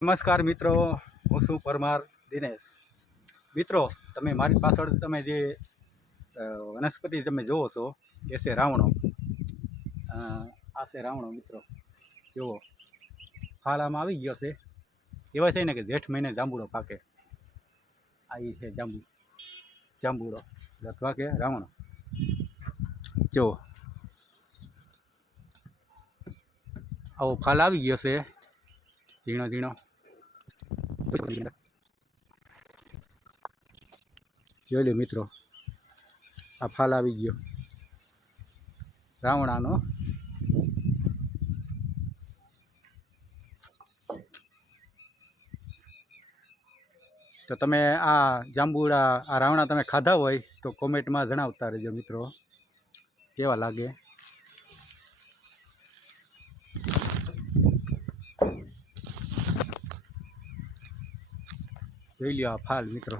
નમસ્કાર મિત્રો, હું છું પરમાર દિનેશ. મિત્રો, તમે મારી પાછળ તમે જે વનસ્પતિ તમે જોવો છો એ છે રાવણો. આ છે રાવણો મિત્રો, જુઓ ફાળામાં આવી ગયો છે. કહેવાય છે ને કે જેઠ મહિને જાંબુડો પાકે. આ છે જાંબુડો અથવા કે રાવણો. જુઓ આવો ફાલ આવી ગયો છે, ઝીણો ઝીણો. જોઈ લો મિત્રો, આ ફાલ આવી ગયો રાવણાનો. તો તમે આ જાંબુડા, આ રાવણા તમે ખાધા હોય તો કોમેન્ટમાં જણાવતા રહેજો મિત્રો, કેવા લાગે. જોઈ લ્યો આ ફાલ મિત્રો.